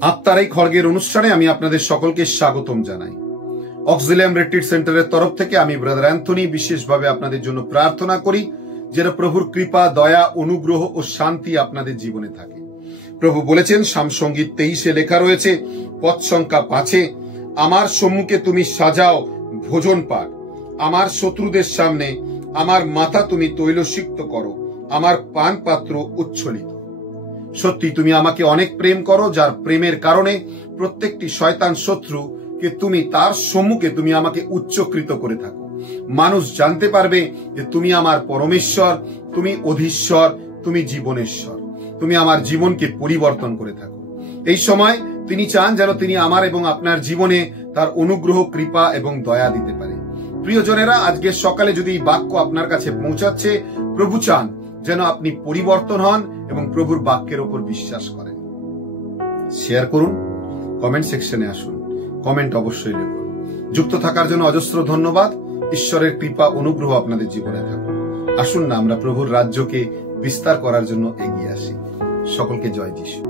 আত্মার এই খড়গের অনুষ্ঠানে আমি আপনাদের সকলকে স্বাগতম জানাই। অক্সিলিয়াম রিট্রিট সেন্টারের তরফ থেকে আমি ব্রাদার অ্যান্থনি বিশেষভাবে আপনাদের জন্য প্রার্থনা করি যেন প্রভুর কৃপা, দয়া, অনুগ্রহ ও শান্তি আপনাদের জীবনে থাকে। প্রভু বলেছেন, সামসঙ্গীত 23-এ লেখা রয়েছে, পদ সংখ্যা 5-এ, আমার সম্মুখে তুমি সাজাও ভোজন পাক, আমার শত্রুদের সামনে আমার মাথা তুমি তৈলসিক্ত করো, আমার পান পাত্র উচ্ছ্বলিত। সত্যি তুমি আমাকে অনেক প্রেম করো, যার প্রেমের কারণে প্রত্যেকটি শয়তান শত্রু কে তুমি তার সম্মুখে তুমি আমাকে উচ্চকৃত করে থাকো। মানুষ জানতে পারবে যে তুমি আমার পরমেশ্বর, তুমি অধীশ্বর, তুমি জীবনেশ্বর, তুমি আমার জীবনকে পরিবর্তন করে থাকো। এই সময় তিনি চান যেন তিনি আমার এবং আপনার জীবনে তার অনুগ্রহ, কৃপা এবং দয়া দিতে পারে। প্রিয়জনেরা, আজকে সকালে যদি এই বাক্য আপনার কাছে পৌঁছাচ্ছে, প্রভু চান যেন আপনি পরিবর্তন হন এবং প্রভুর বাক্যের উপর বিশ্বাস করেন। শেয়ার করুন, কমেন্ট সেকশনে আসুন, কমেন্ট অবশ্যই লিখুন। যুক্ত থাকার জন্য অজস্র ধন্যবাদ। ঈশ্বরের কৃপা, অনুগ্রহ আপনাদের জীবনে থাকুক। আসুন না আমরা প্রভুর রাজ্যকে বিস্তার করার জন্য এগিয়ে আসি। সকলকে জয় যিশু।